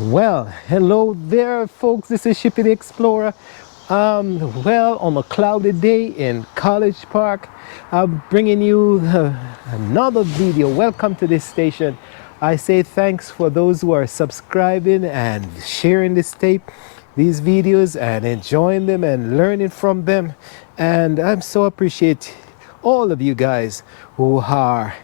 Well, hello there, folks. This is Shipping Explorer. On a cloudy day in College Park, I'm bringing you another video. Welcome to this station. I say thanks for those who are subscribing and sharing these videos, and enjoying them and learning from them. And I'm so appreciate all of you guys who are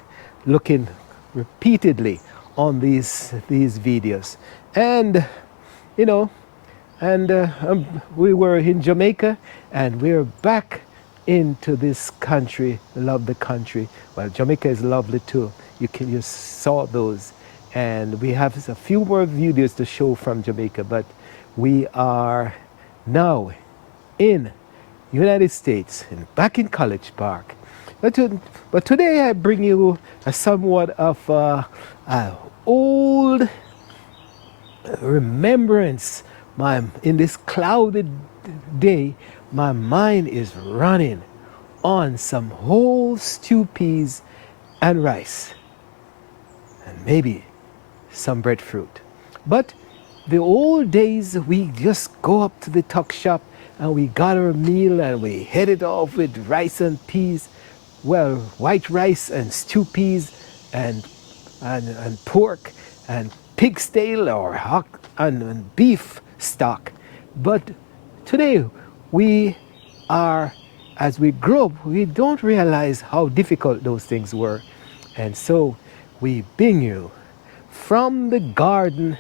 looking repeatedly on these videos. And you know we were in Jamaica, and we're back into this country. Love the country. Well, Jamaica is lovely too. You saw those, and we have a few more videos to show from Jamaica, but we are now in United States and back in College Park. But today I bring you a somewhat of a old remembrance. In this clouded day, my mind is running on some whole stew peas and rice, and maybe some breadfruit. But the old days, we just go up to the tuck shop and we got our meal and we headed off with rice and peas. Well, white rice and stew peas and pork and pig's tail or and beef stock. But today as we grow up, we don't realize how difficult those things were. And so we bring you from the garden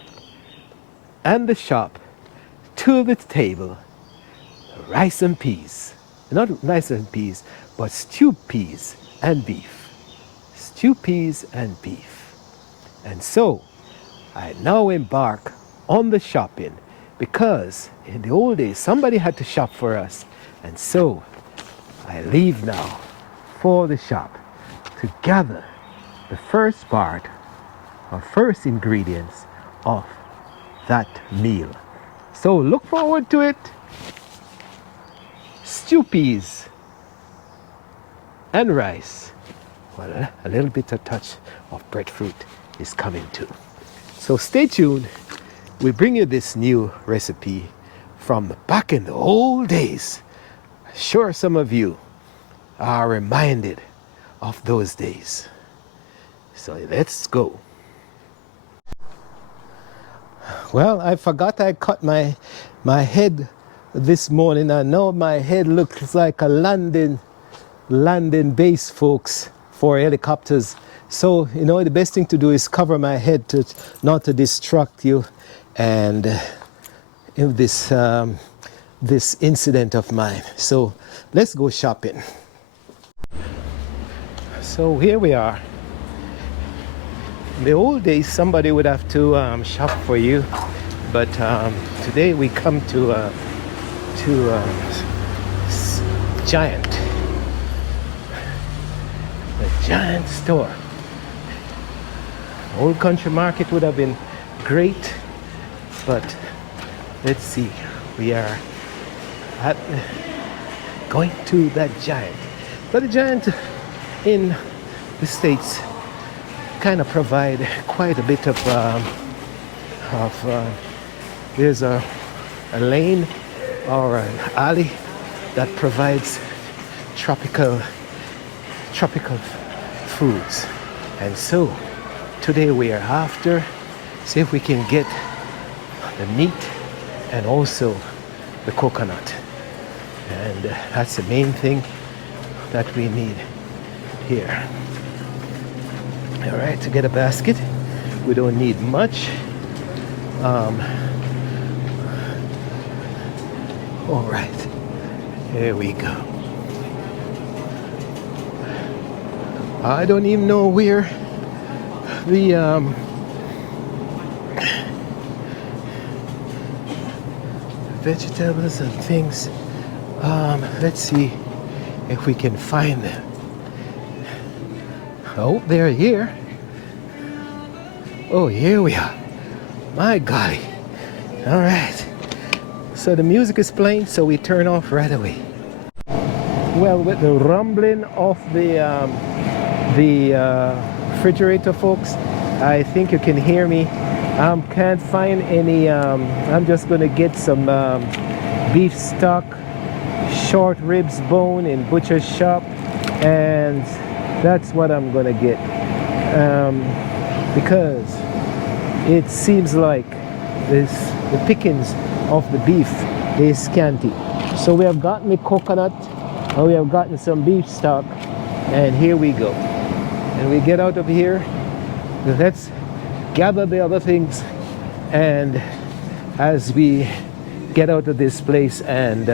and the shop to the table rice and peas. Not rice and peas, but stew peas and beef. Stew peas and beef. And so I now embark on the shopping, because in the old days somebody had to shop for us. And so I leave now for the shop to gather the first part or first ingredients of that meal. So look forward to it. Stew peas and rice. Well, a little bit of touch of breadfruit is coming too. So stay tuned. We bring you this new recipe from back in the old days. Sure, some of you are reminded of those days. So let's go. Well, I forgot I cut my head this morning. I know my head looks like a landing base, folks, for helicopters. So, the best thing to do is cover my head not to distract you. And in this incident of mine. So let's go shopping. So here we are. In the old days, somebody would have to shop for you, but today we come to Giant, the Giant store. Old Country Market would have been great, but let's see. We are going to that Giant. But the Giant in the States kind of provide quite a bit of there's a lane or an alley that provides tropical foods. And so today we are after, see if we can get the meat and also the coconut. And that's the main thing that we need here. All right, to get a basket, we don't need much. All right, here we go. I don't even know where the vegetables and things. Let's see if we can find them. Oh, they're here. Oh, here we are. My golly. All right. So the music is playing, so we turn off right away. Well, with the rumbling of the refrigerator, folks, I think you can hear me Can't find any. I'm just gonna get some beef stock, short ribs bone in butcher's shop, and that's what I'm gonna get because it seems like the pickings of the beef is scanty. So we have gotten the coconut and we have gotten some beef stock, and here we go. And we get out of here. Let's gather the other things, and as we get out of this place and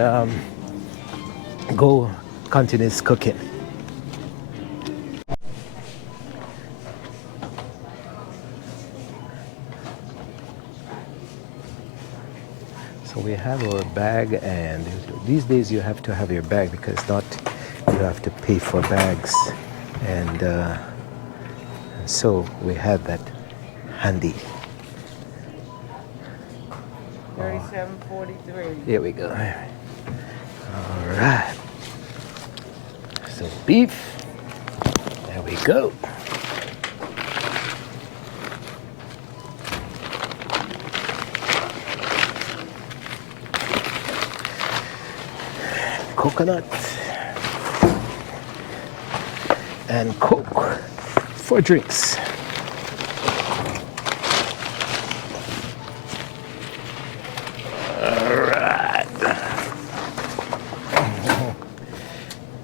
go continue cooking. So we have our bag, and these days you have to have your bag because not you have to pay for bags, and so we have that handy. 37.43. Here we go. All right. So beef. There we go. Coconut and Coke for drinks. All right.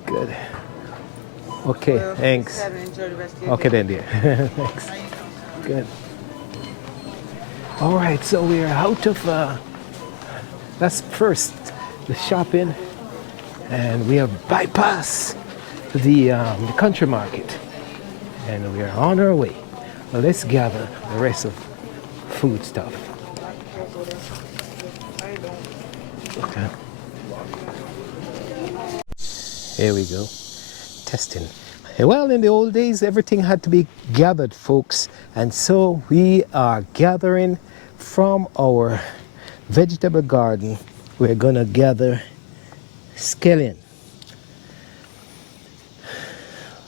Good. Okay, Well, thanks. enjoy the rest of your Okay day. then, dear. Thanks. Good. All right, so we are out of. That's first the shopping, and we have bypassed the country market, and we are on our way. Well, let's gather the rest of food stuff. Okay. Here we go. Testing. Well, in the old days, everything had to be gathered, folks, and so we are gathering from our vegetable garden. We're gonna gather scallion.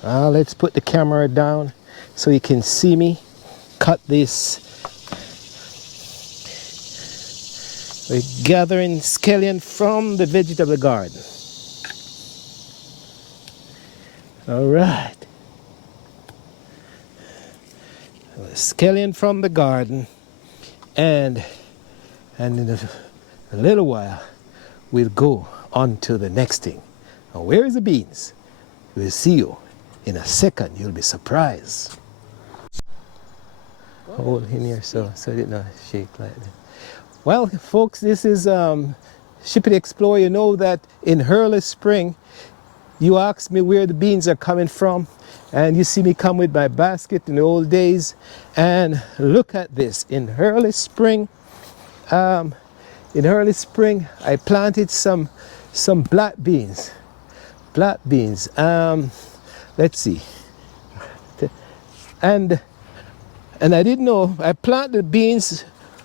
Let's put the camera down so you can see me cut this. We're gathering scallion from the vegetable garden. All right. Scallion from the garden, and in a little while we'll go on to the next thing. Now, where is the beans? We'll see you in a second. You'll be surprised. Hold in here so it did not shake like that. Well, folks, this is Shippy the Explorer. You know that in early spring, you asked me where the beans are coming from, and you see me come with my basket in the old days, and look at this. In early spring, I planted some black beans. Let's see, and I didn't know. I planted beans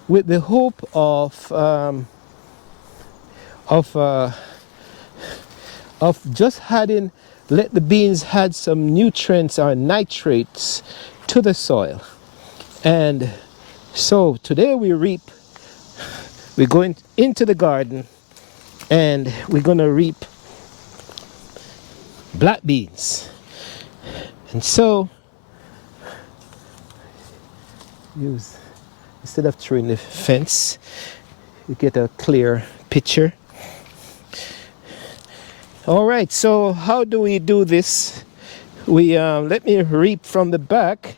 with the hope of just let the beans had some nutrients or nitrates to the soil. And so today we're going into the garden, and we're gonna reap black beans. And so instead of throwing the fence, you get a clear picture. All right, so how do we do this? We let me reap from the back,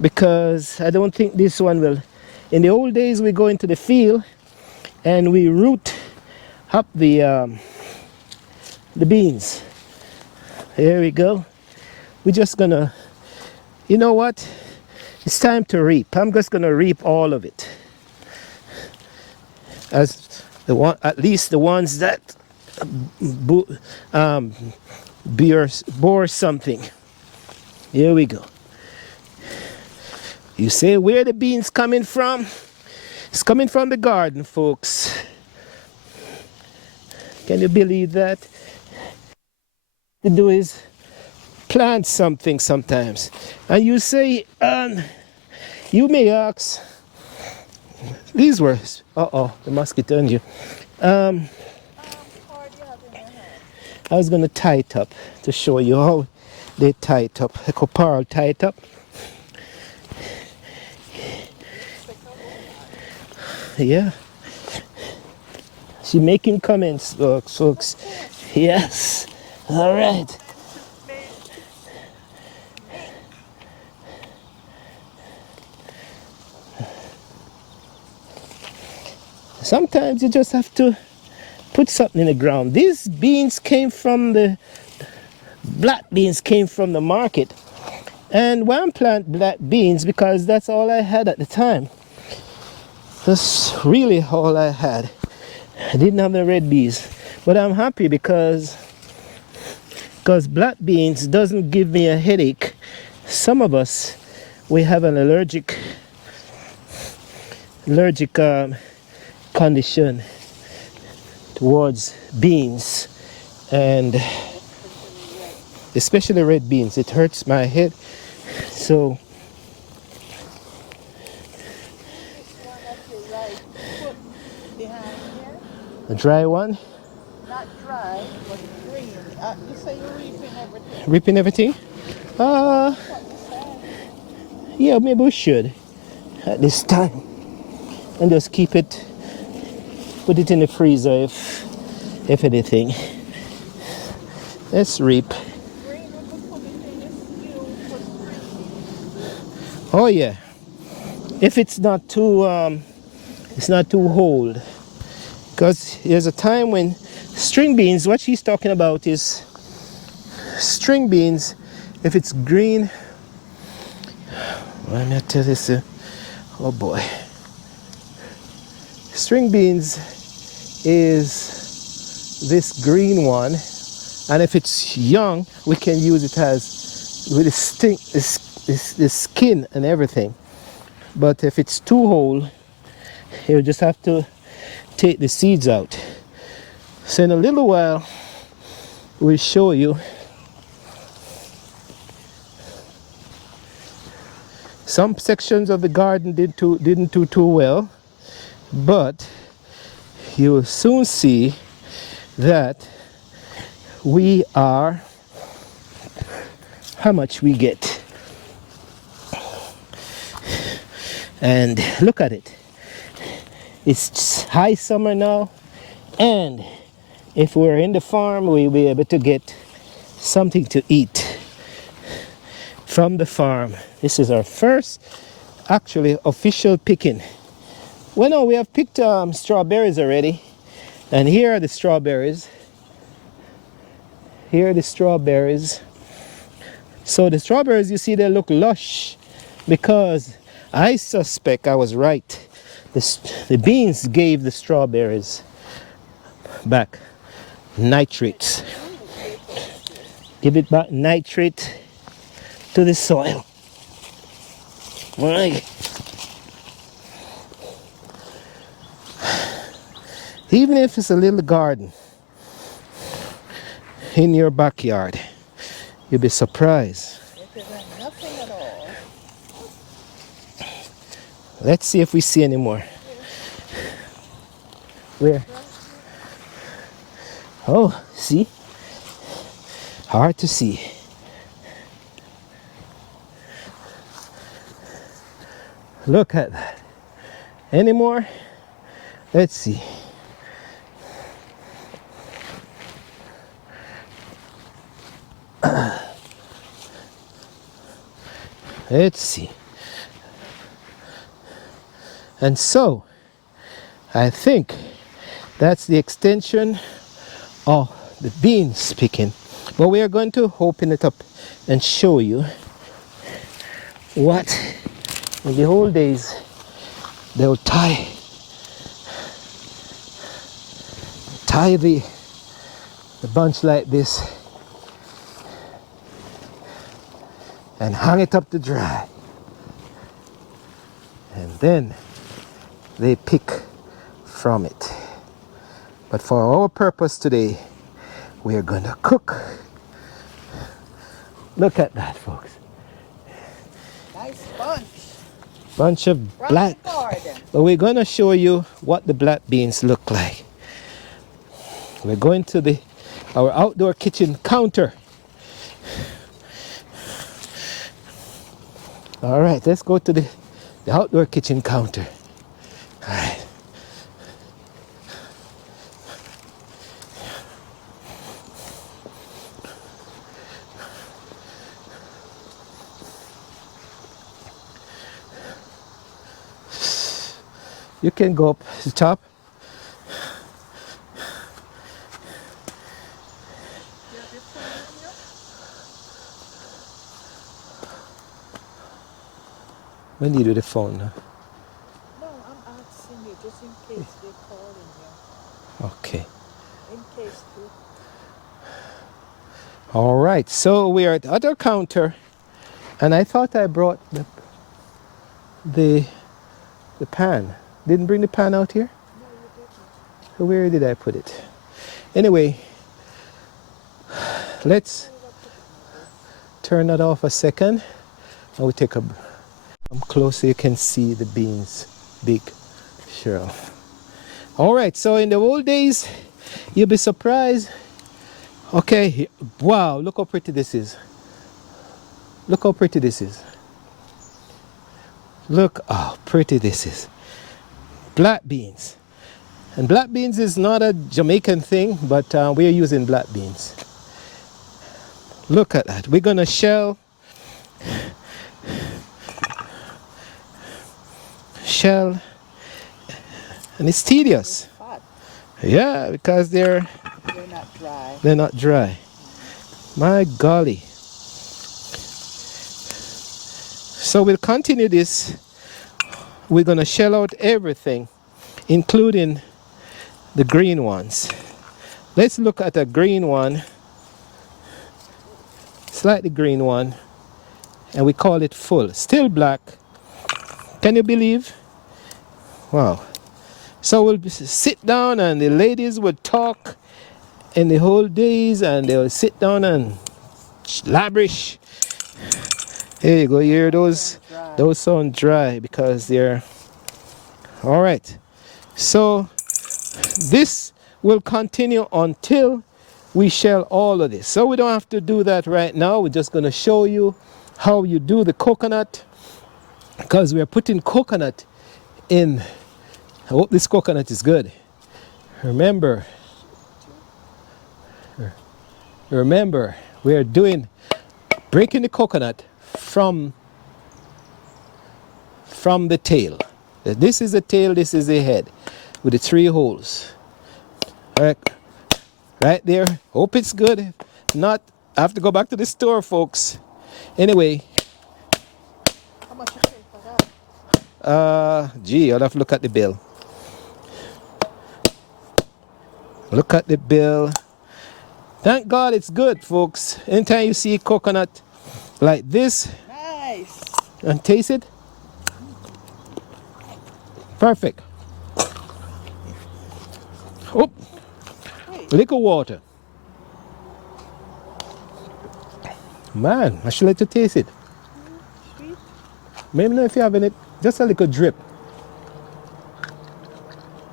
because I don't think this one will. In the old days, we go into the field and we root up the beans. Here we go. We're just gonna, you know what? It's time to reap. I'm just gonna reap all of it, as at least the ones that bore something. Here we go. You say, where the beans coming from? It's coming from the garden, folks. Can you believe that? To do is plant something sometimes. And you say, you may ask, These were, uh-oh, the mosquito on you. Um, Cord you have in your hand. I was going to tie it up to show you how they tie it up. A copal tie it up. Yeah. She making comments, folks. Yes. All right. Sometimes you just have to put something in the ground. These beans came from the black beans came from the market. And why I'm planting black beans because that's all I had at the time. That's really all I had. I didn't have the red beans. But I'm happy because black beans doesn't give me a headache. Some of us we have an allergic condition towards beans and especially red beans. It hurts my head. So One of your right foot behind here. a dry one, Not dry, but green. You say you're reaping everything. ripping everything. Uh, That's what you said. yeah, maybe we should at this time and just keep it, put it in the freezer if anything. Let's reap. Green, we could put it in the stew for string beans. Oh yeah, if it's not too old. Because there's a time when string beans, what she's talking about is string beans, if it's green, let me tell this, oh boy. String beans is this green one, and if it's young, we can use it as with the skin and everything. But if it's too old, you just have to take the seeds out. So in a little while, we'll show you some sections of the garden didn't do too well, but you will soon see that we are how much we get. And look at it. It's high summer now, and if we're in the farm, we'll be able to get something to eat from the farm. This is our first actually official picking. Well, no, we have picked strawberries already, and here are the strawberries. Here are the strawberries. So the strawberries, you see, they look lush because I suspect I was right. The beans gave the strawberries back nitrates. Give it back nitrate to the soil. All right. Even if it's a little garden in your backyard, you'll be surprised. It isn't nothing at all. Let's see if we see any more. Where? Oh, see? Hard to see. Look at that. Any more? Let's see. Let's see. And so, I think that's the extension of the beans picking. But we are going to open it up and show you what in the old days they'll tie the bunch like this and hang it up to dry, and then they pick from it. But for our purpose today, we are going to cook. Look at that, folks. Nice bunch. Bunch of From black. the garden. But we're going to show you what the black beans look like. We're going to our outdoor kitchen counter. All right, let's go to the outdoor kitchen counter. All right. You can go up the top. You have your phone with you? We need with the phone now. No, I'm asking you just in case they're calling you. Okay. In case too. All right, so we are at the other counter, and I thought I brought the pan. Didn't bring the pan out here? No, you didn't. So where did I put it? Anyway, let's Where did I put it, mother? turn that off a second, and we take a. Come close so you can see the beans, big, Cheryl. All right, so in the old days, you'll be surprised. Okay, wow, look how pretty this is. Look how pretty this is. Look how pretty this is. Black beans. And black beans is not a Jamaican thing, but we're using black beans. Look at that. We're gonna shell, and it's tedious. Hot. Yeah, because they're They're not dry. not dry. My golly. So we'll continue this. We're gonna shell out everything, including the green ones. Let's look at a green one, slightly green one, and we call it full. Still black. Can you believe? Wow. So we'll sit down and the ladies will talk in the whole days, and they'll sit down and lavish. Here you go. You hear those? Dry. Those sound dry because they're all right. So this will continue until we shell all of this. So we don't have to do that right now. We're just going to show you how you do the coconut, because we are putting coconut in. I hope this coconut is good. Remember, we are breaking the coconut from the tail. This is the tail, this is the head with the 3 holes. All right there. Hope it's good. If not, I have to go back to the store, folks. Anyway, How much you pay for that? gee, I'll have to look at the bill. Look at the bill. Thank God it's good, folks. Anytime you see coconut like this Nice. and taste it, perfect. Oh, Wait. little water. Man, I should like to taste it. Sweet. Maybe not if you have in it, just a little drip.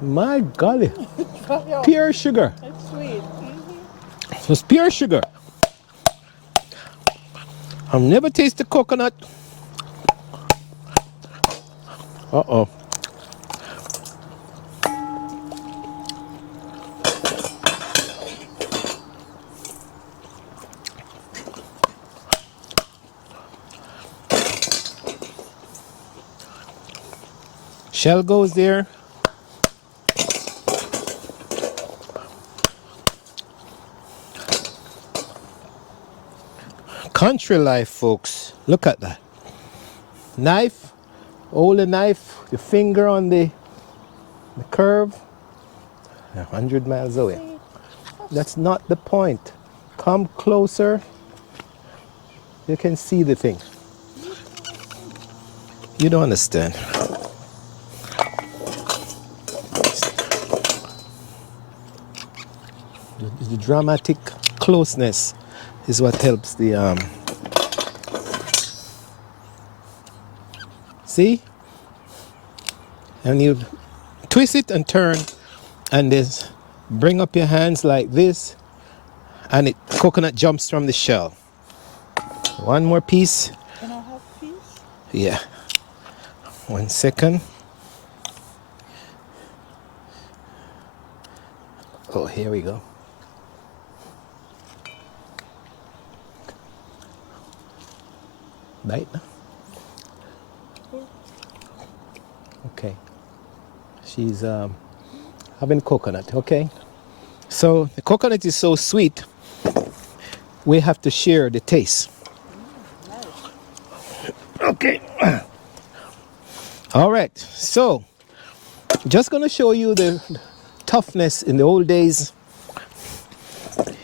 My golly, Try out. pure sugar. It's sweet. It's pure sugar. I've never tasted coconut. Uh-oh. Shell goes there. Country life, folks. Look at that. Knife, hold the knife, the finger on the curve. 100 miles away. That's not the point. Come closer. You can see the thing. You don't understand. The dramatic closeness is what helps the see? And you twist it and turn, and just bring up your hands like this, and it coconut jumps from the shell. One more piece. Can I have peace? Yeah. 1 second. Oh, here we go. Bite. Okay. She's having coconut. Okay. So the coconut is so sweet, we have to share the taste. Nice. Okay. All right. So just gonna show you the toughness. In the old days,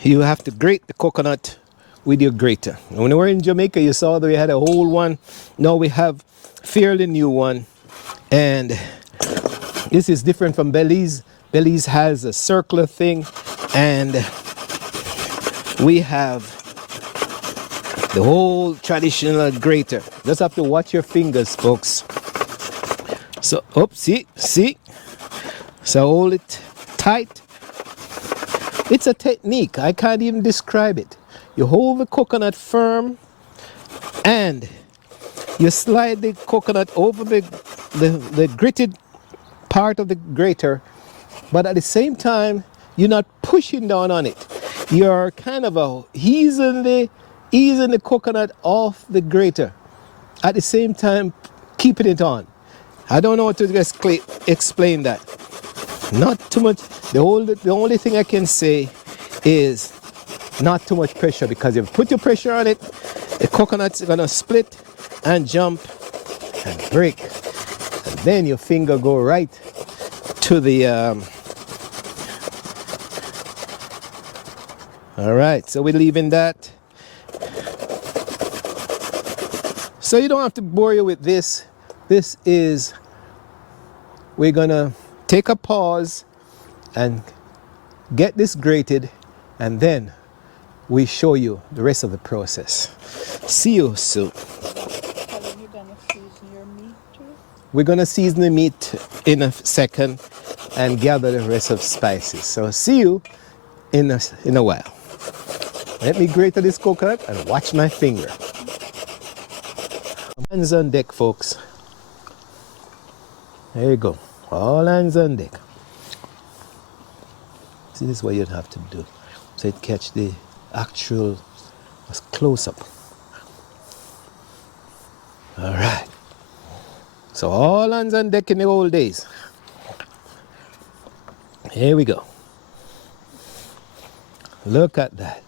you have to grate the coconut with your grater. When we were in Jamaica, you saw that we had a whole one. Now we have fairly new one, and this is different from Belize. Belize has a circular thing, and we have the whole traditional grater. Just have to watch your fingers, folks. So, see. So hold it tight. It's a technique. I can't even describe it. You hold the coconut firm, and you slide the coconut over the gritted part of the grater, but at the same time, you're not pushing down on it. You're kind of easing the coconut off the grater. At the same time, keeping it on. I don't know how to explain that. Not too much. The only thing I can say is not too much pressure, because if you put your pressure on it, the coconut's gonna split and jump and break. And then your finger go right to the all right, so we're leaving that. So you don't have to bore you with this. We're gonna take a pause and get this grated, and then we show you the rest of the process. See you soon. Helen, you gonna season your meat too? We're gonna season the meat in a second and gather the rest of spices. So see you in a while. Let me grate this coconut and watch my finger. Hands on deck, folks. There you go. All hands on deck. See, this is what you'd have to do, so it catch the actual close up. All right. So all hands on deck in the old days. Here we go. Look at that.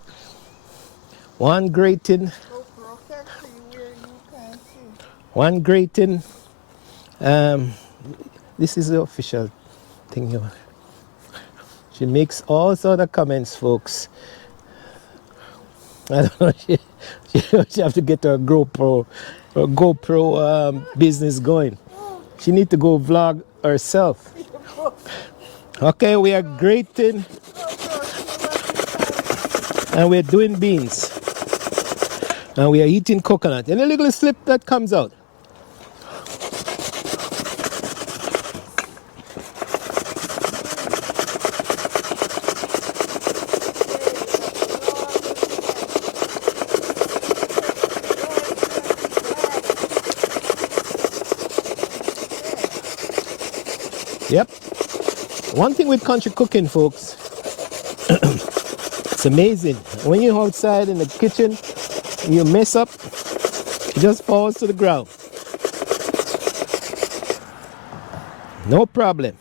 One grating. GoPro can see where you can't see. One grating. This is the official thing here. She makes all sort of comments, folks. I don't know. She have to get her GoPro business going. She need to go vlog herself. Okay, we are grating and we're doing beans. And we are eating coconut. Any little slip that comes out. Yep. One thing with country cooking, folks, it's amazing. When you're outside in the kitchen, you mess up, it just falls to the ground. No problem.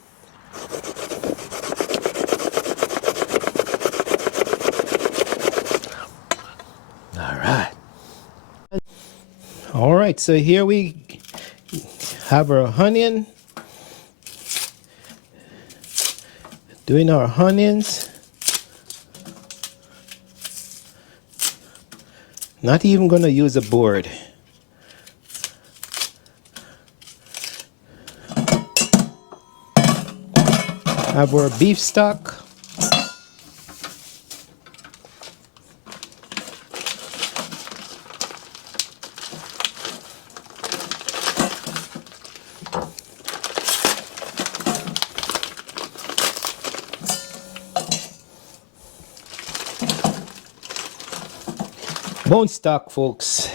All right. All right, so here we have our onion. Doing our onions. Not even gonna use a board. Have our beef stock. bone stock, folks.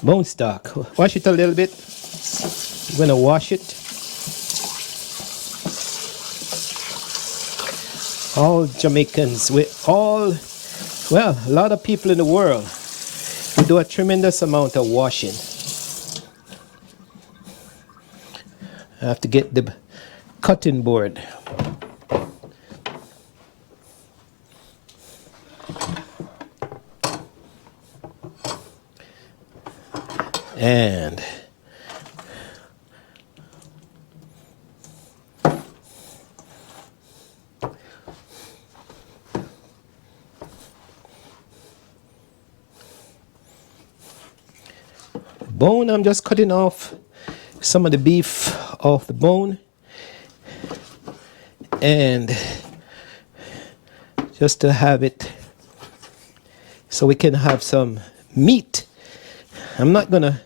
Bone stock. Wash it a little bit. I'm gonna wash it. All Jamaicans, well, a lot of people in the world, we do a tremendous amount of washing. I have to get the cutting board. And bone, I'm just cutting off some of the beef off the bone, and just to have it so we can have some meat. I'm not gonna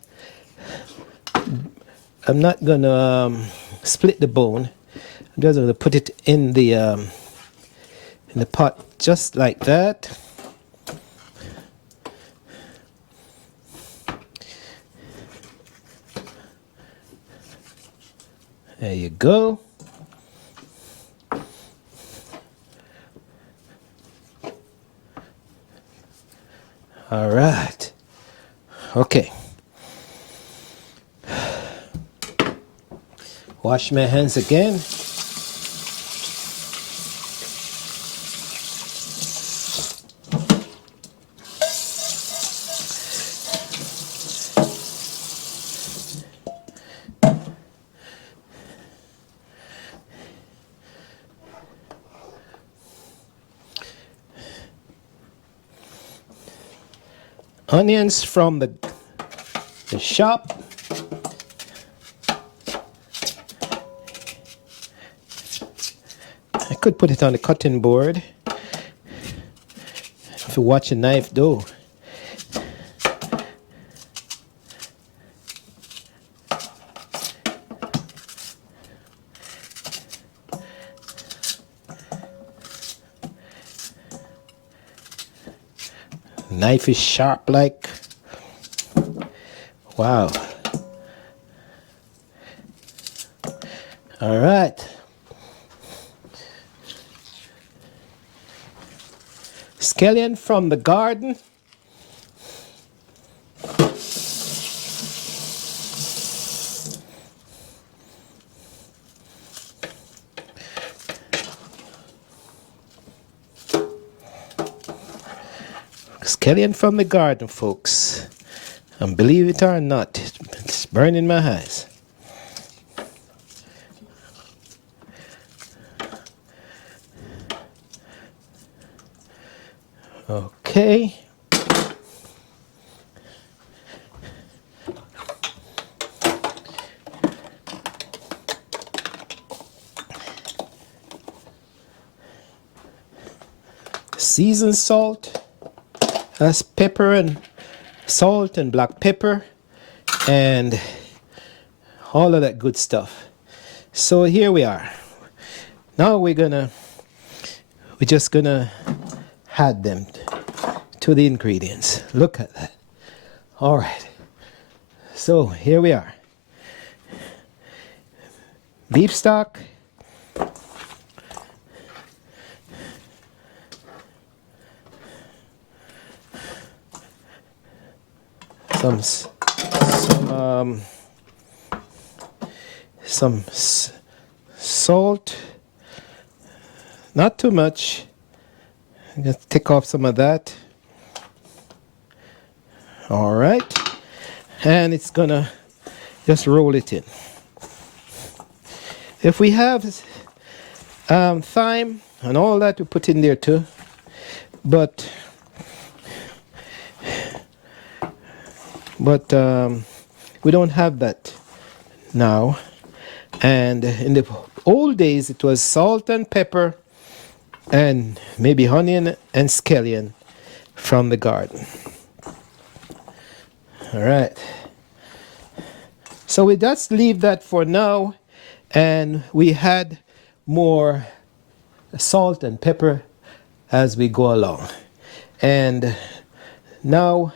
split the bone. I'm just gonna put it in the pot just like that. There you go. All right. Okay. Wash my hands again. Onions from the shop. I could put it on the cutting board. If you watch a knife though. Knife is sharp like. Wow. All right. Scallion from the garden. Scallion from the garden, folks. And believe it or not, it's burning my eyes. Okay. Seasoned salt. That's pepper and salt and black pepper and all of that good stuff. So here we are. Now we're just gonna add them to the ingredients. Look at that. All right. So here we are. Beef stock. Some salt, not too much. Just take off some of that. All right, and it's gonna just roll it in. If we have thyme and all that, we put in there too, but we don't have that now. And in the old days, it was salt and pepper and maybe onion and scallion from the garden. All right. So we just leave that for now, and we add more salt and pepper as we go along. And Now,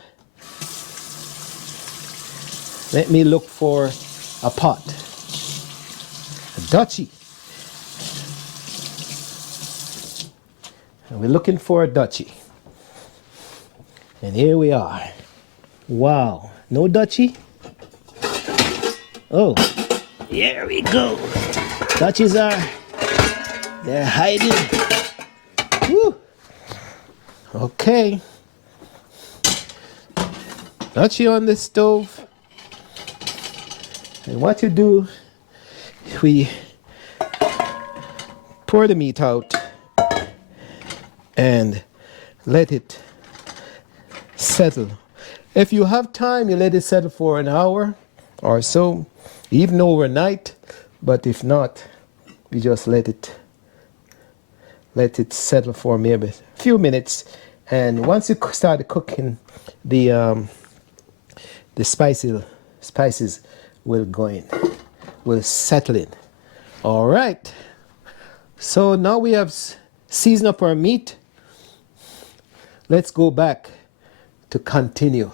let me look for a pot. A Dutchie. And we're looking for a Dutchie. And here we are. Wow. No Dutchie? Oh, here we go. Dutchies they're hiding. Woo. Okay. Dutchie on the stove. And what you do, we pour the meat out and let it settle. If you have time, you let it settle for an hour or so, even overnight. But if not, you just let it settle for maybe a few minutes. And once you start cooking, the spices will go in, will settle in. All right. So now we have seasoned up our meat. Let's go back to continue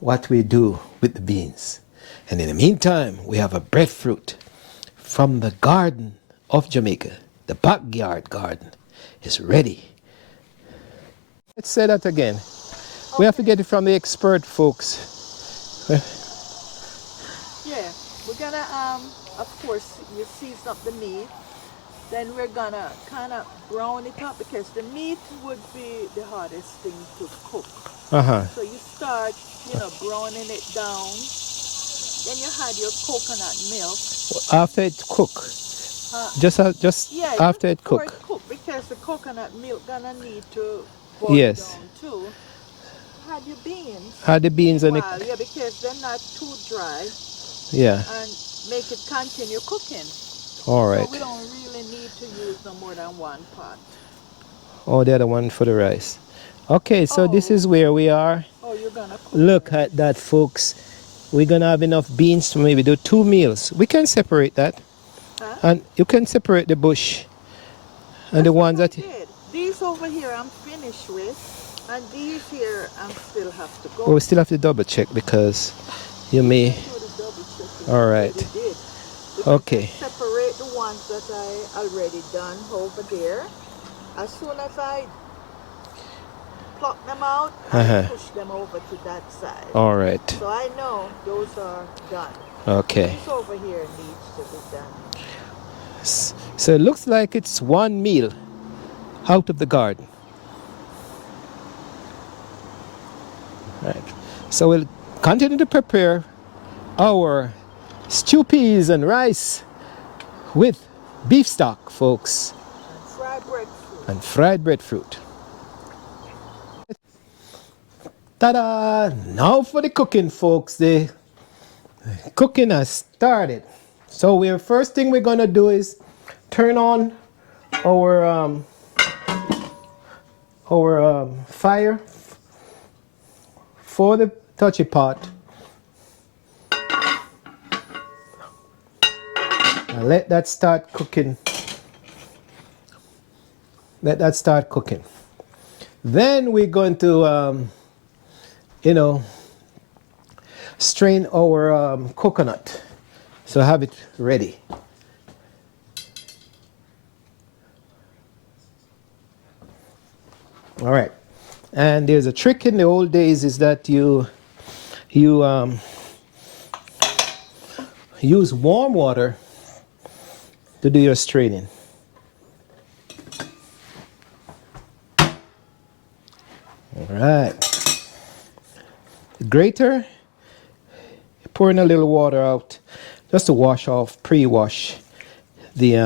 what we do with the beans. And in the meantime, we have a breadfruit from the garden of Jamaica. The backyard garden is ready. Let's say that again. We have to get it from the expert folks. Yeah, we're gonna of course you season up the meat. Then we're gonna kind of brown it up because the meat would be the hardest thing to cook. Uh-huh. So you start, browning it down. Then you add your coconut milk. After it cook. Just Yeah, after just it before cook. it cook because the coconut milk gonna need to boil Yes. down too. Add your beans. Add the beans and Meanwhile, yeah, because they're not too dry yeah. and make it continue cooking. All right. So we don't really need to use no more than one pot. Oh, the other one for the rice. Okay, so this is where we are. Oh, you're gonna cook. Look at that, folks. We're gonna have enough beans to maybe do 2 meals. We can separate that. Huh? And you can separate the bush and the ones that These over here I'm finished with, and these here I still have to go. we still have to double check because you may. Do the double check. All right. Did. Okay. Separate the ones that I already done over there. As soon as I pluck them out, I push them over to that side. All right. So I know those are done. Okay. This over here needs to be done. So it looks like it's one meal out of the garden. Right. So we'll continue to prepare our stew peas and rice with beef stock, folks. And fried breadfruit. And fried breadfruit. Ta-da! Now for the cooking, folks. The cooking has started. So first thing we're gonna do is turn on our fire for the touchy pot. And let that start cooking. Let that start cooking. Then we're going to, strain our coconut. So have it ready. All right. And there's a trick in the old days is that you use warm water to do your straining. All right. The grater, pouring a little water out just to wash off, pre-wash the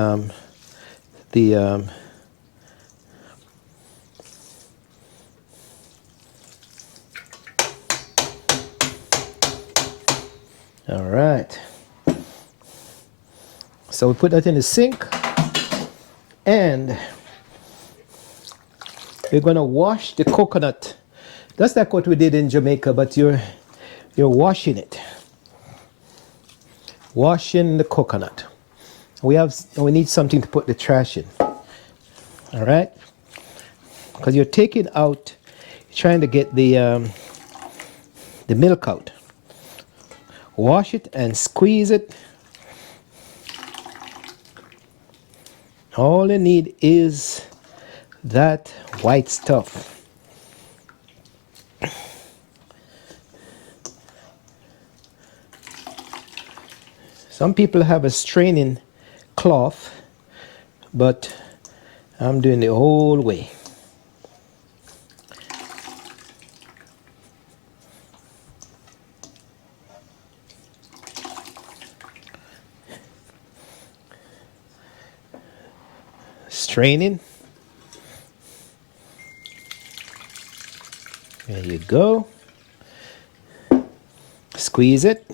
all right. So we put that in the sink and we're gonna wash the coconut. That's like what we did in Jamaica, but you're washing it. Washing the coconut. We need something to put the trash in. All right? Because you're taking out trying to get the milk out. Wash it and squeeze it. All you need is that white stuff. Some people have a straining cloth, but I'm doing the whole way. Straining. There you go. Squeeze it.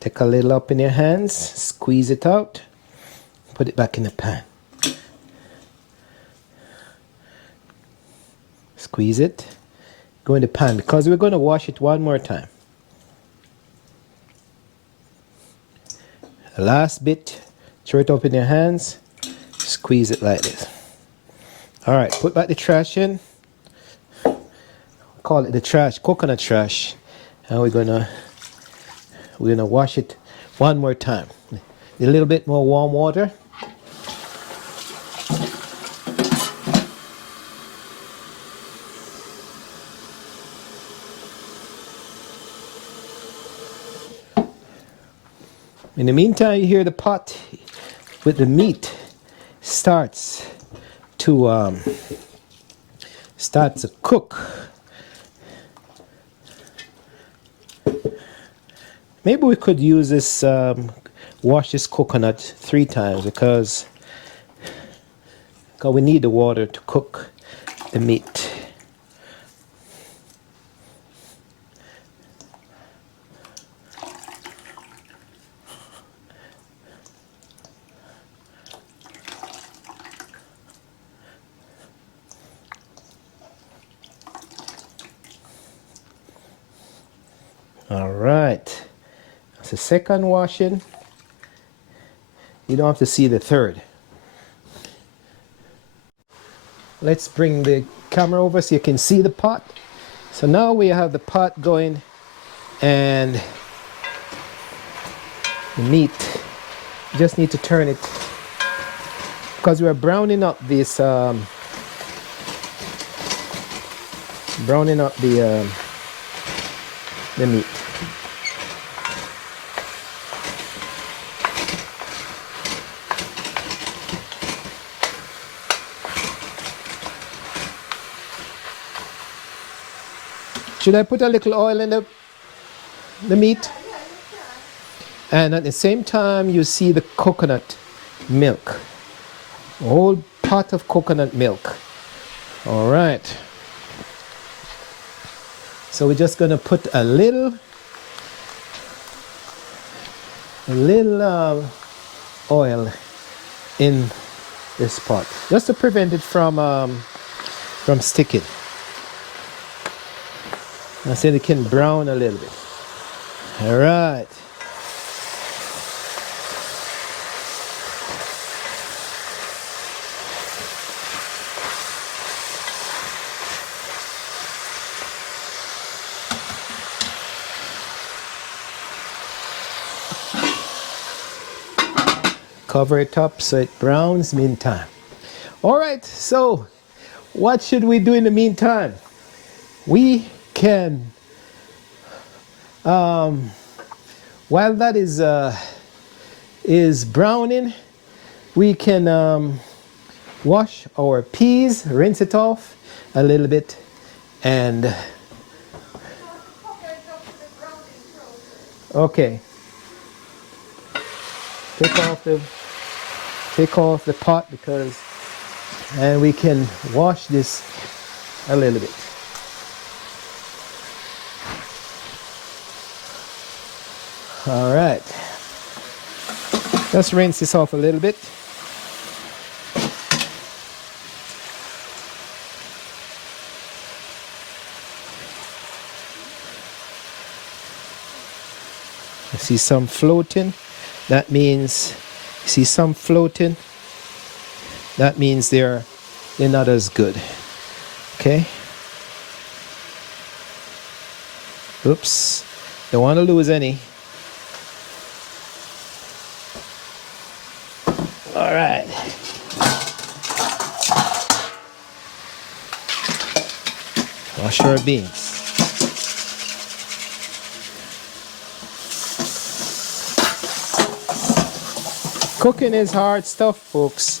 Take a little up in your hands, squeeze it out, put it back in the pan. Squeeze it, go in the pan because we're going to wash it one more time. The last bit, throw it up in your hands, squeeze it like this. All right, put back the trash in. Call it the trash, coconut trash, and we're gonna wash it one more time. A little bit more warm water. In the meantime, you hear the pot with the meat starts to cook. Maybe we could use this, wash this coconut 3 times because we need the water to cook the meat. All right. That's the second washing. You don't have to see the third. Let's bring the camera over so you can see the pot. So now we have the pot going and the meat. You just need to turn it because we're browning up this the meat. Should I put a little oil in the meat? And at the same time, you see the coconut milk. A whole pot of coconut milk. All right. So we're just going to put a little oil in this pot, just to prevent it from sticking. I said it can brown a little bit. All right. Cover it up so it browns meantime. All right, so what should we do in the meantime? We can, while that is browning, we can wash our peas, rinse it off a little bit, and okay, take off the pot and we can wash this a little bit. All right, let's rinse this off a little bit. I see some floating. That means you see some floating. that means they're not as good. Okay. Oops. Don't want to lose any. All right. Wash our beans. Cooking is hard stuff, folks.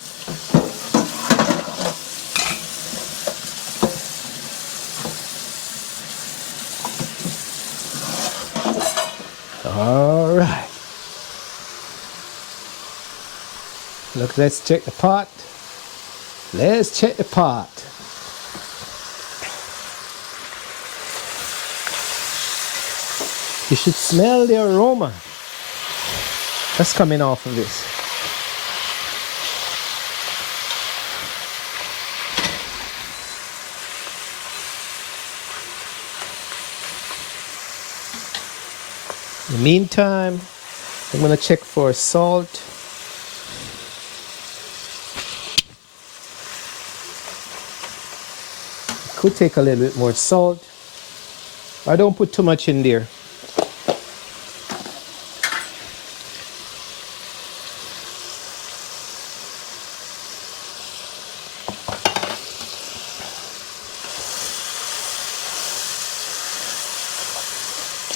All right. Look, let's check the pot. Let's check the pot. You should smell the aroma that's coming off of this. In the meantime, I'm going to check for salt. Could take a little bit more salt. I don't put too much in there.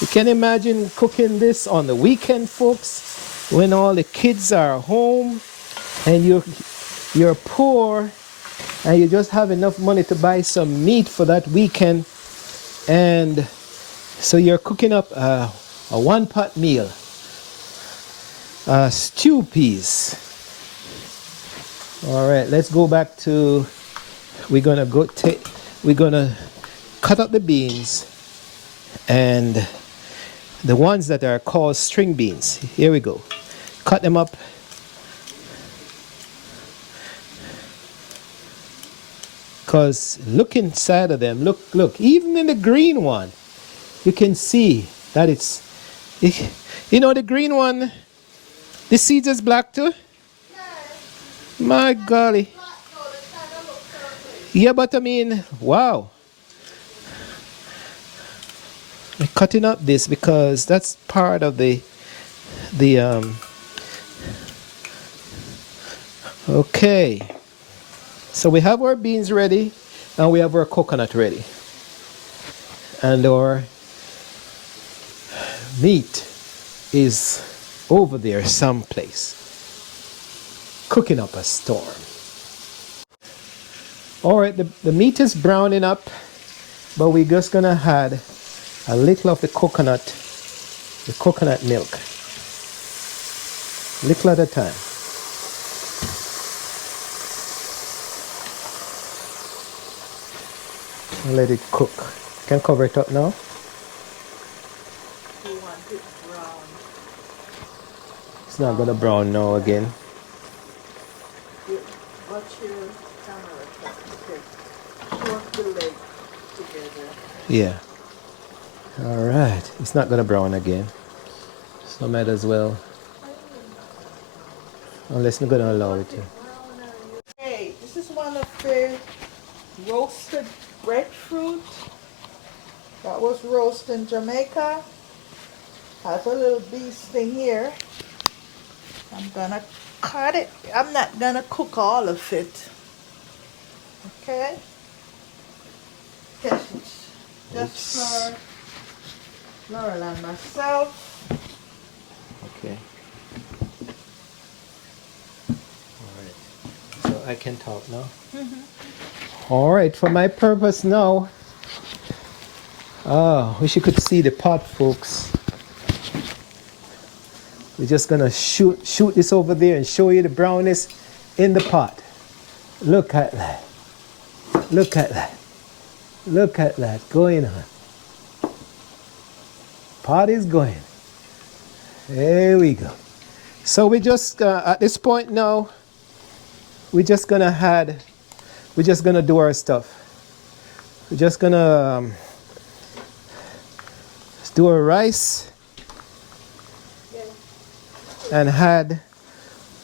You can imagine cooking this on the weekend, folks, when all the kids are home and you're poor and you just have enough money to buy some meat for that weekend, and so you're cooking up a one-pot meal, stew peas. All right, let's go back to, we're gonna cut up the beans, and the ones that are called string beans. Here we go. Cut them up. Because look inside of them. Look. Even in the green one, you can see that you know the green one, the seeds is black too? My golly. Yeah, but I mean, wow. I'm cutting up this because that's part of the okay. So we have our beans ready and we have our coconut ready. And our meat is over there someplace, cooking up a storm. All right, the meat is browning up, but we're just gonna add a little of the coconut milk, little at a time. And let it cook. You can cover it up now. You want it brown. It's not gonna brown now again. Watch your camera. Okay. Work the leg together. Yeah. All right. It's not gonna brown again. So might as well. Unless we're gonna allow it to. Okay, this is one of the roasted breadfruit that was roasted in Jamaica. Has a little bee sting here. I'm gonna cut it. I'm not gonna cook all of it. Okay? Just for Laurel and myself. Okay. All right. So I can talk now. All right. For my purpose now. Oh, wish you could see the pot, folks. We're just gonna shoot this over there and show you the brownness in the pot. Look at that. Look at that. Look at that going on. Pot is going. There we go. So we just at this point now, we're just gonna do our stuff. We're just gonna do our rice and add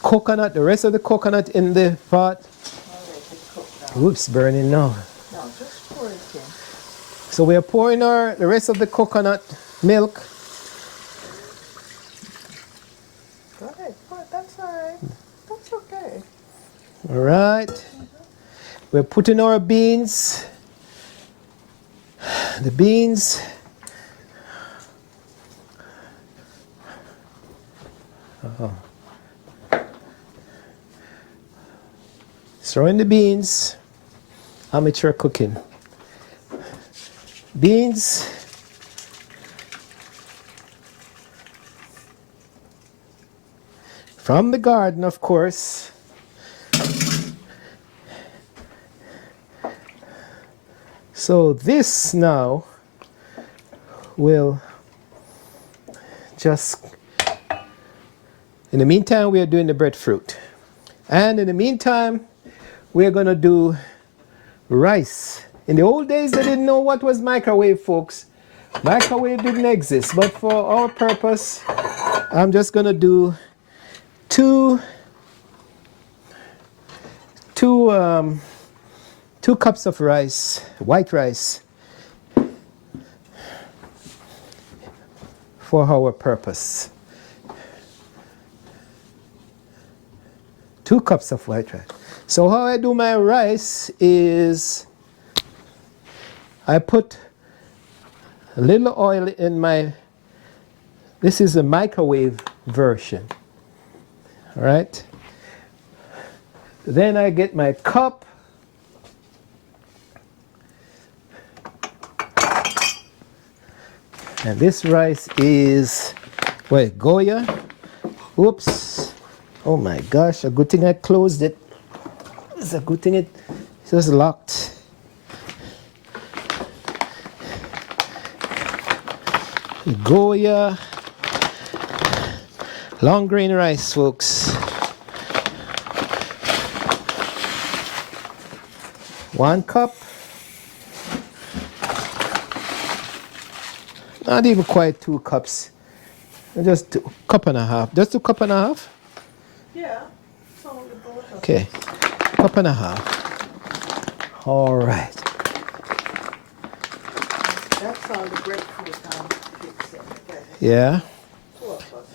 coconut, the rest of the coconut in the pot, Whoops, burning now. No, just pour it in. So we are pouring the rest of the coconut milk. Go ahead, pour it. That's all right. That's okay. All right. We're putting our beans. The beans. Throwing the beans. Amateur cooking. Beans. From the garden, of course. So this now will just, in the meantime, we are doing the breadfruit. And in the meantime, we're going to do rice. In the old days, they didn't know what was microwave, folks. Microwave didn't exist, but for our purpose, I'm just going to do two cups of rice, white rice, for our purpose. 2 cups of white rice. So how I do my rice is I put a little oil in my, this is a microwave version. All right. Then I get my cup. And this rice is, wait, Goya. Oops. Oh my gosh, a good thing I closed it. It's a good thing it was locked. Goya. Long grain rice, folks. 1 cup. Not even quite 2 cups. Just 1.5 cups. Just 1.5 cups? Yeah. So we both of Okay. 1.5 cups. All right. That's all the grapefruit I'm fixing. Okay. Yeah. 2 of us.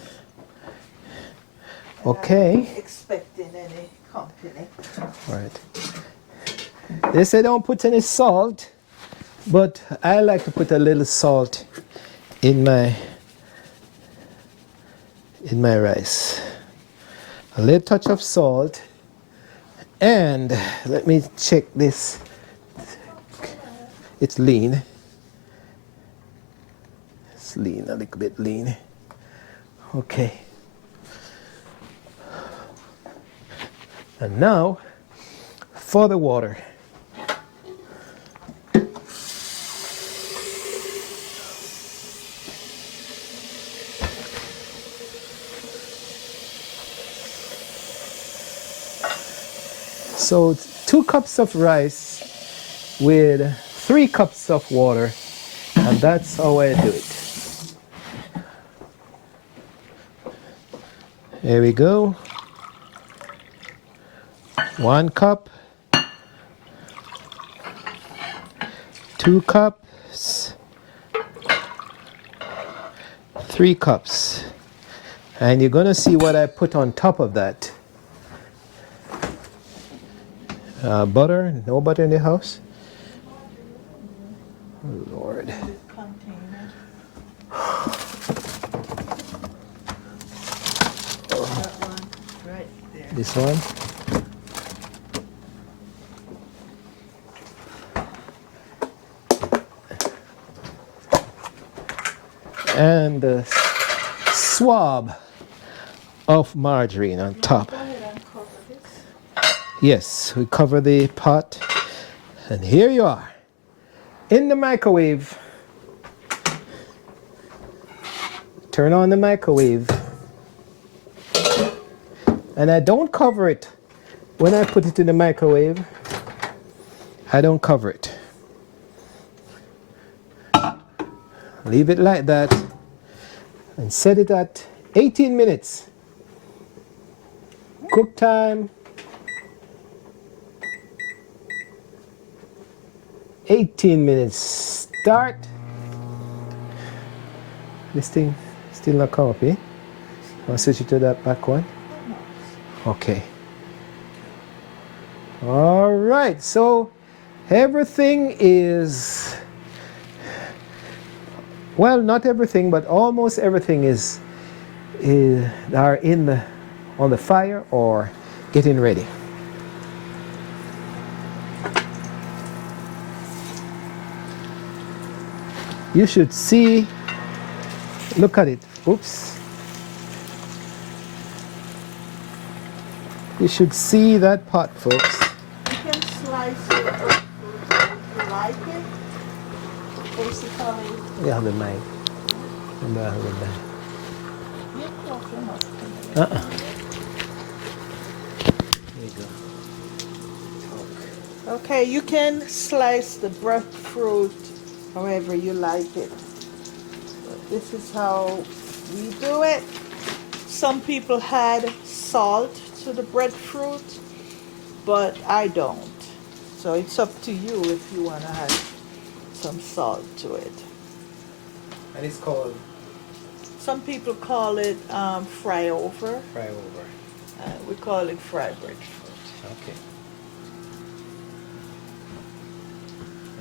Okay. I'm not expecting any company. All right. They say don't put any salt, but I like to put a little salt in my rice. A little touch of salt. And let me check this. It's lean. It's lean, a little bit lean. Okay. And now for the water. So 2 cups of rice with 3 cups of water, and that's how I do it. There we go. 1 cup, 2 cups, 3 cups. And you're gonna see what I put on top of that. Butter, no butter in the house? Oh, Lord. This container. That one right there. This one? And a swab of margarine on top. Go ahead and cover this. Yes, we cover the pot. And here you are. In the microwave. Turn on the microwave. And I don't cover it. When I put it in the microwave, I don't cover it. Leave it like that and set it at 18 minutes. Cook time 18 minutes start. This thing still not come up, eh? I'll switch it to that back one. Okay. All right, so everything is, well, not everything, but almost everything is are in the on the fire or getting ready. You should see, look at it. Oops. You should see that pot, folks. You can slice your fruit if you like it. Basically, Yeah, the knife. And I have a knife. you close your mouth. There you go. Okay, you can slice the breadfruit however you like it. But this is how we do it. Some people add salt to the breadfruit, but I don't. So it's up to you if you want to add some salt to it. And it's called Some people call it fry over. fry over. We call it fried breadfruit. Okay.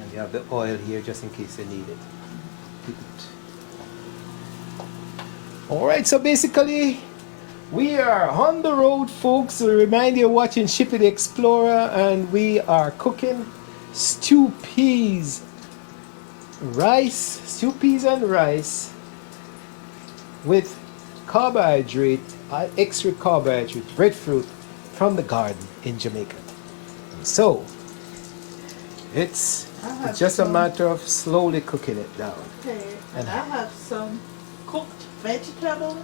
And you have the oil here just in case you need it. Keep it. All right, so basically we are on the road, folks. We remind you watching Shippy the Explorer, and we are cooking stew peas and rice with carbohydrate, extra carbohydrate, breadfruit from the garden in Jamaica. So it's just a matter of slowly cooking it down. Okay, And and I have some cooked vegetable.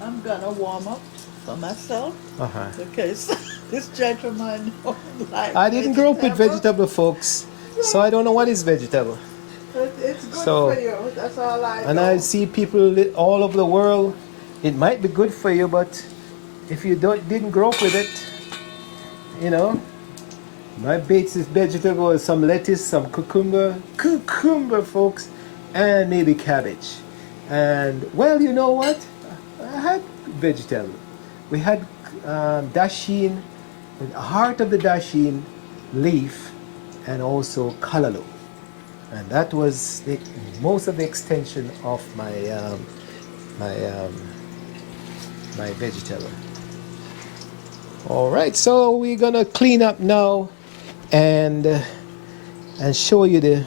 I'm gonna warm up for myself Uh-huh. because this gentleman don't like I didn't grow up with vegetable, folks, so I don't know what is vegetable. But it's good So- for you. That's all I And know. I see people all over the world. It might be good for you, but if you didn't grow up with it, you know. My base is vegetable, some lettuce, some cucumber, folks, and maybe cabbage. And well, you know what? I had vegetable. We had dasheen, the heart of the dasheen leaf, and also callaloo. And that was most of the extension of my vegetable. All right, so we're gonna clean up now and show you the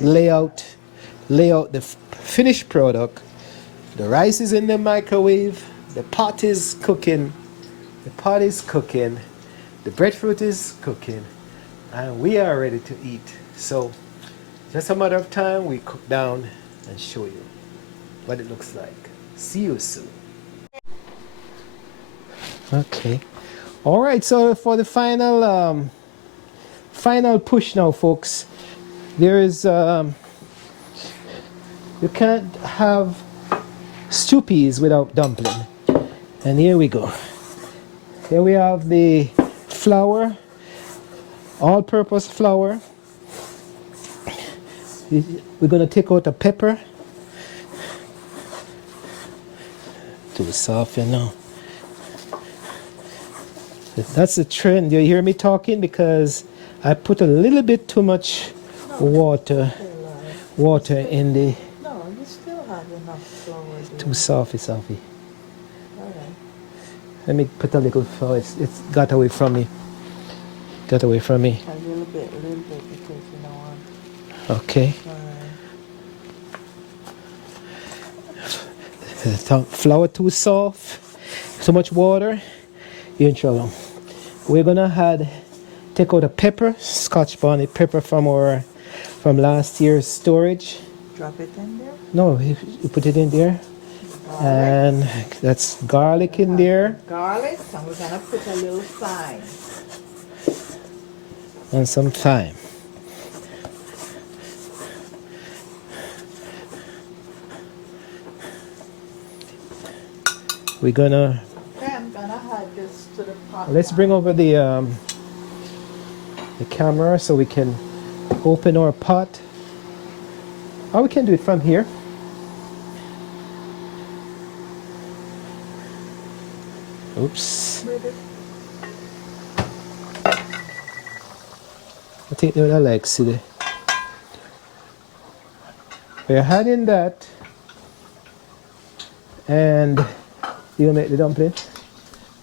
layout the finished product. The rice is in the microwave, the pot is cooking, the breadfruit is cooking, and we are ready to eat. So just a matter of time, we cook down and show you what it looks like. See you soon. Okay. All right, so for the final push now, folks, there is you can't have stew peas without dumpling. And here we go. Here we have the flour, all-purpose flour. We're gonna take out a pepper. Too soft, you know. That's the trend. You hear me talking because I put a little bit too much water in the. No, you still have enough flour. Too softy. All right. Let me put a little flour. It's got away from me. A little bit because you know what. Okay. All right. The flour too soft. So much water. You're in trouble. We're gonna take out a pepper, Scotch bonnet pepper from last year's storage. Drop it in there. No, you put it in there. Garlic. And that's garlic in there. Garlic, and we're gonna put a little thyme. And some thyme. We're gonna. Okay, I'm gonna add this to the pot. Let's bring over the camera so we can Open our pot. Or we can do it from here. Oops. I think they would like see the. We're adding that. And you make the dumpling?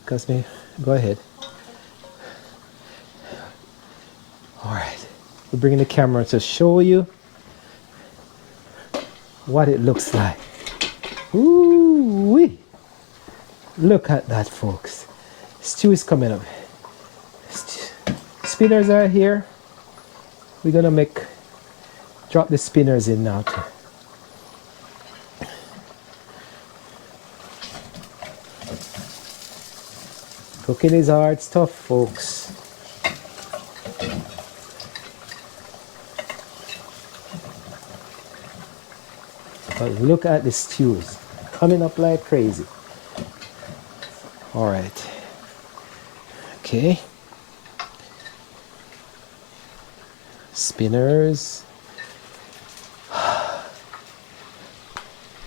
Cause me, go ahead. All right. We're bringing the camera to show you what it looks like. Ooh-wee. Look at that, folks. Stew is coming up. Spinners are here. We're gonna drop the spinners in now too. Cooking is hard stuff, folks. But look at the stews coming up like crazy. All right. Okay. Spinners.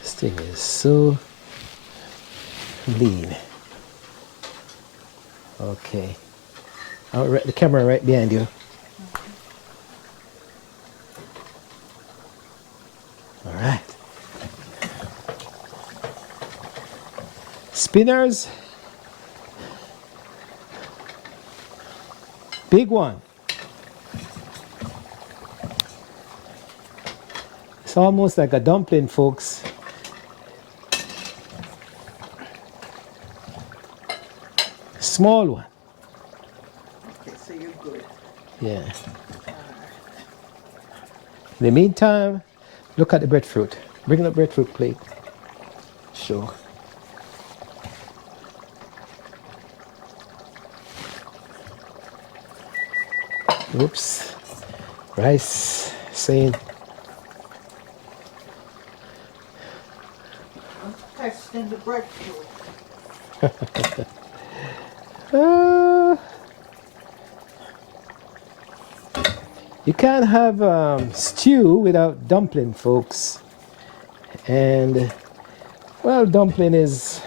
This thing is so lean. Okay. The camera right behind you. All right. Spinners. Big one. It's almost like a dumpling, folks. Small one. Okay, so you're good. Yeah. In the meantime, look at the breadfruit. Bring the breadfruit plate. Sure. Oops. Rice saying. I'm testing the breadfruit. You can't have stew without dumpling, folks. And, well, dumpling is,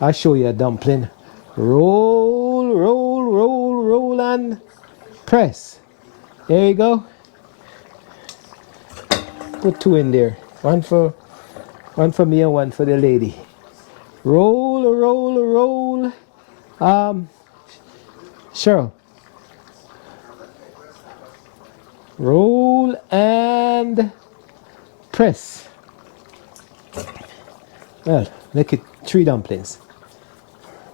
I'll show you a dumpling. Roll, roll, roll, roll, and press. There you go. Put two in there. One for me and one for the lady. Roll, roll, roll. Cheryl. Roll and press. Well, make it 3 dumplings.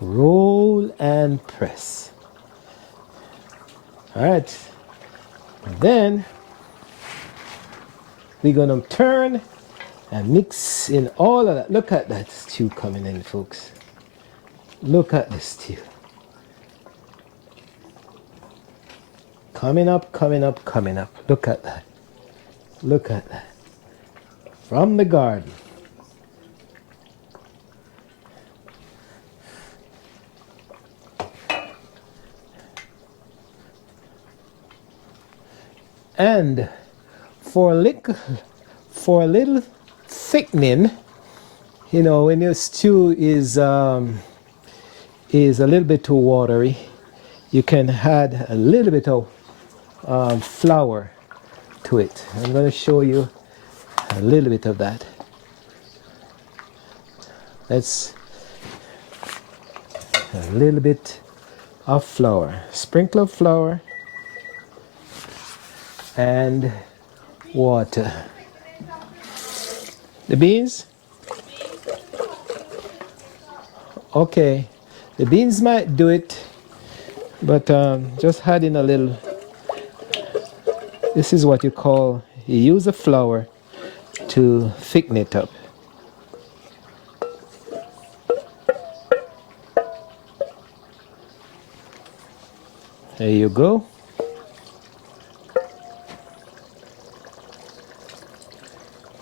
Roll and press. All right. And then we're gonna turn and mix in all of that. Look at that stew coming in, folks. Look at the stew. Coming up, coming up, coming up. Look at that. Look at that. From the garden. And for a little thickening, you know, when your stew is a little bit too watery, you can add a little bit of flour to it. I'm going to show you a little bit of that. That's a little bit of flour. Sprinkle of flour and water. The beans? Okay. The beans might do it, but just add in a little. This is what you use the flour to thicken it up. There you go.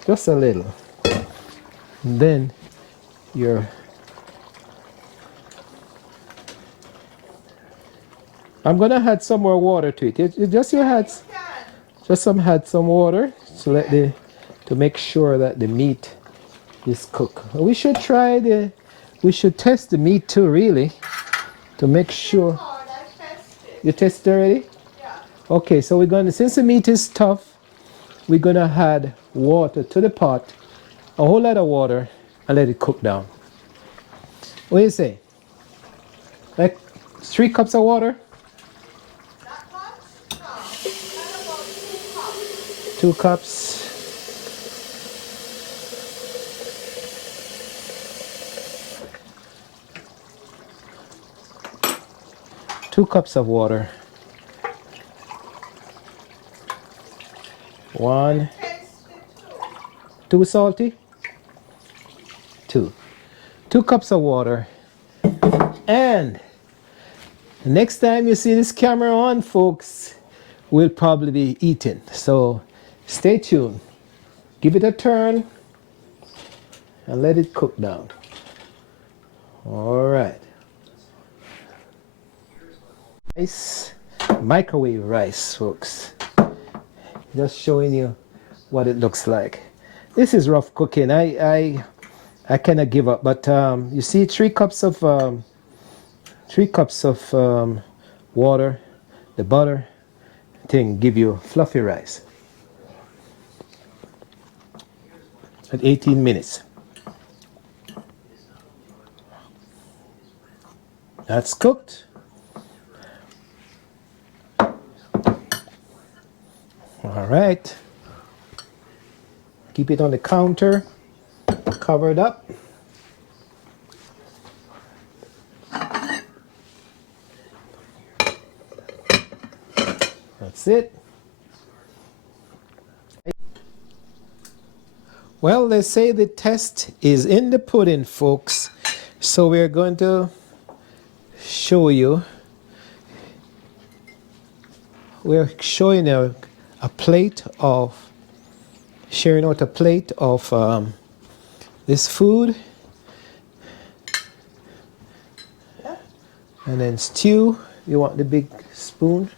Just a little. And then I'm gonna add some more water to it. Just Just add some water to to make sure that the meat is cooked. We should we should test the meat too, really, to make sure. Hard, I tested. You tested already? Yeah. Okay, so we're gonna, since the meat is tough, we're gonna add water to the pot, a whole lot of water, and let it cook down. What do you say? Like 3 cups of water? That much? No. Kind of about 2 cups. 2 cups. 2 cups of water. 1. Taste it too. Too salty? 2. 2 cups of water. And the next time you see this camera on, folks, we'll probably be eating. So stay tuned. Give it a turn and let it cook down. All right. Rice, microwave rice, folks. Just showing you what it looks like. This is rough cooking. I cannot give up. But you see, 3 cups of water, the butter thing give you fluffy rice. At 18 minutes. That's cooked. All right. Keep it on the counter, covered up. That's it. Well, they say the test is in the pudding, folks. So we're going to show you. We're showing you a plate of, sharing out a plate of this food. Yeah. And then stew. You want the big spoon?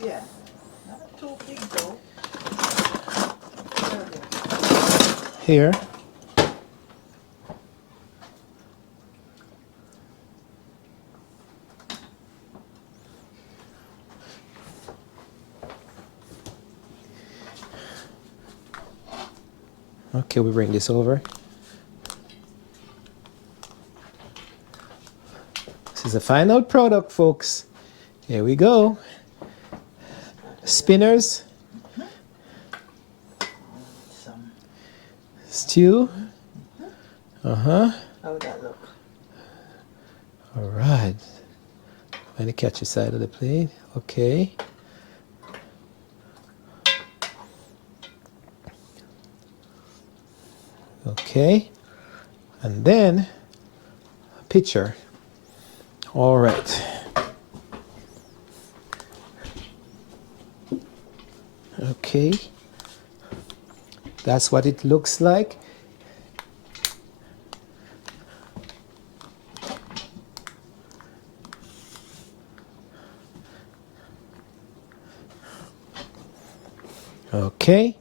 Yeah. Not too big though. Here. Okay, we bring this over. This is the final product, folks. Here we go. Spinners. Some. Stew. Uh-huh. How would that look? All right. Trying to catch the side of the plate. Okay. Okay. And then a pitcher. All right. Okay. That's what it looks like. Okay.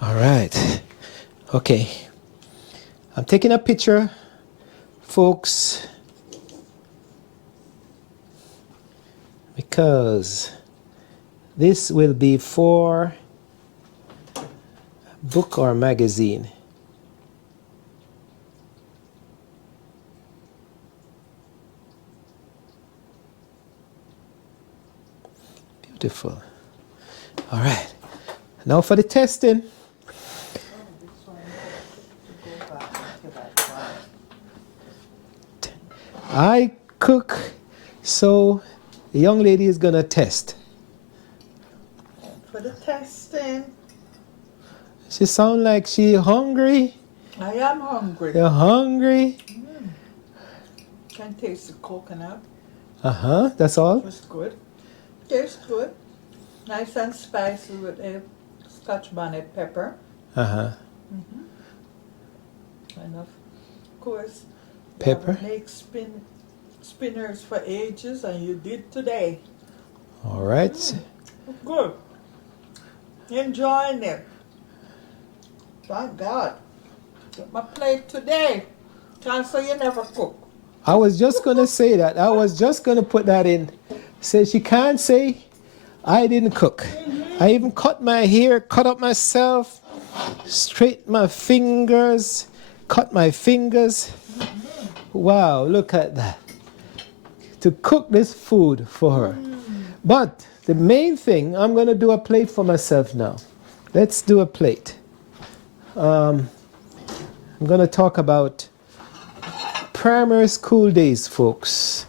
All right. Okay. I'm taking a picture, folks, because this will be for a book or magazine. Beautiful. All right. Now for the testing. I cook, so the young lady is gonna test. For the testing. She sound like she hungry. I am hungry. You're hungry? Can taste the coconut. Uh-huh, that's all? It's good. Tastes good. Nice and spicy with a Scotch bonnet pepper. Uh-huh. And of course, Pepper? make spinners for ages, and you did today. All right. Good. Enjoying it. Thank God. Get my plate today. Chancellor, you never cook. I was just going to say that. I was just going to put that in. Say she can't say I didn't cook. I even cut my hair, cut up myself, straight my fingers, cut my fingers. Wow, look at that. To cook this food for her. But the main thing, I'm going to do a plate for myself now. Let's do a plate. I'm going to talk about primary school days, folks.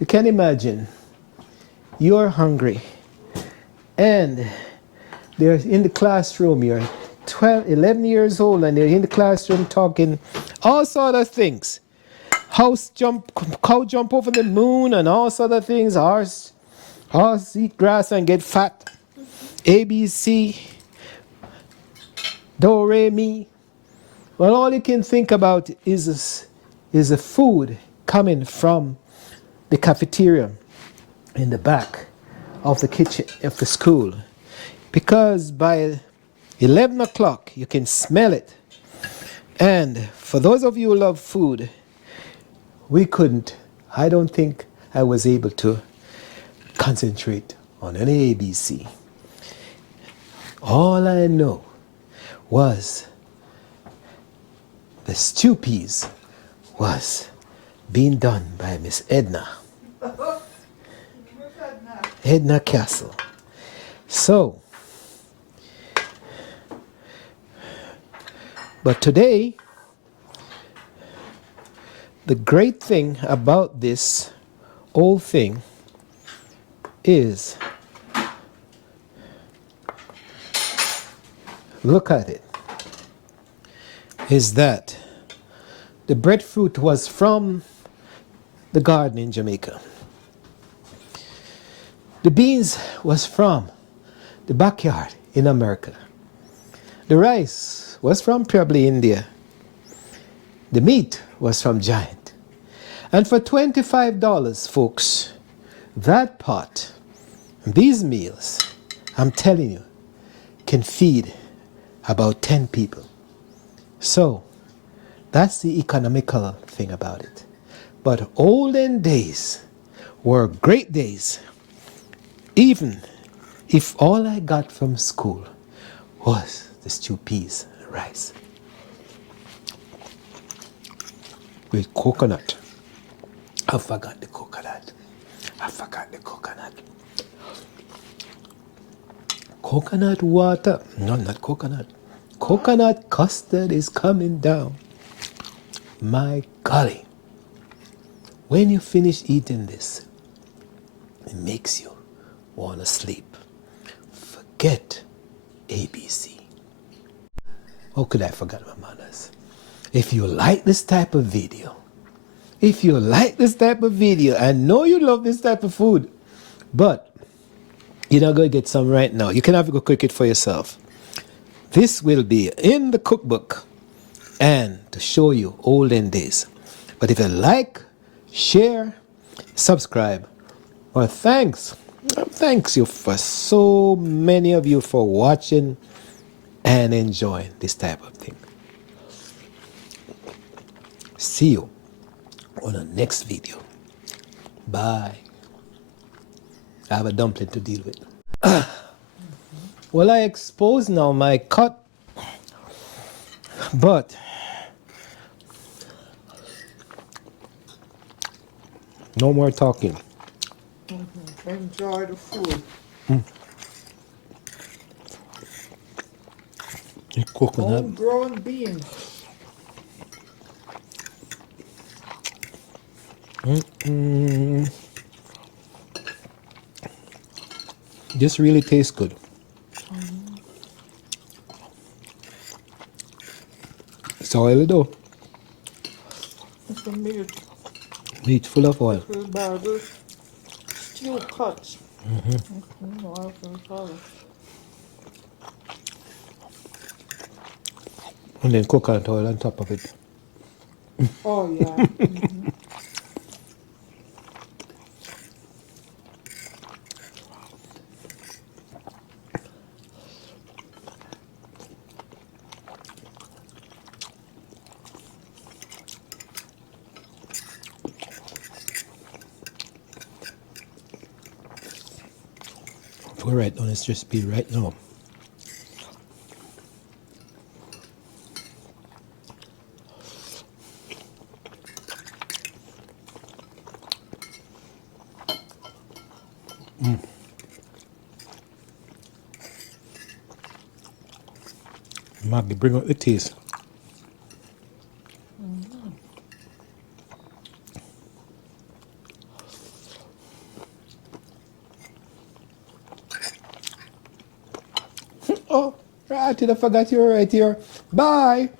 You can imagine you're hungry and they're in the classroom. You're 12, 11 years old and they're in the classroom talking all sort of things. Cow jump over the moon and all sort of things. Horse eat grass and get fat. ABC, do, re, mi. Well, all you can think about is a food coming from the cafeteria in the back of the kitchen of the school. Because by 11 o'clock, you can smell it. And for those of you who love food, I don't think I was able to concentrate on any ABC. All I know was the stew peas was being done by Miss Edna. Edna Castle. So, but today, the great thing about this whole thing is, look at it, is that the breadfruit was from the garden in Jamaica. The beans was from the backyard in America. The rice was from probably India. The meat was from Giant. And for $25, folks, that pot, these meals, I'm telling you, can feed about 10 people. So, that's the economical thing about it. But olden days were great days, even if all I got from school was the stew peas and rice with coconut. I forgot the coconut. Coconut water. No, not coconut. Coconut custard is coming down. My golly. When you finish eating this, it makes you want to sleep. Forget ABC. How could I forget my manners? If you like this type of video, I know you love this type of food, but you're not going to get some right now. You can have to go cook it for yourself. This will be in the cookbook and to show you olden days. But if you like, share, subscribe, or thanks you for so many of you for watching and enjoying this type of thing. See you on the next video. Bye. I have a dumpling to deal with. Well, I expose now my cut, but no more talking. Enjoy the food. Coconut. Homegrown beans. This really tastes good. It's oily though. It's the meat. Meat full of oil. This is by this stew cuts. Oil from color. And then coconut oil on top of it. Oh yeah. We'll write down this recipe right now. Maggie, bring out the taste. Oh, I did I forgot you were right here. Bye.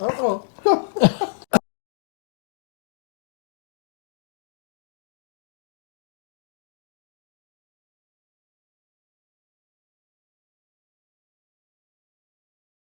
Uh-oh.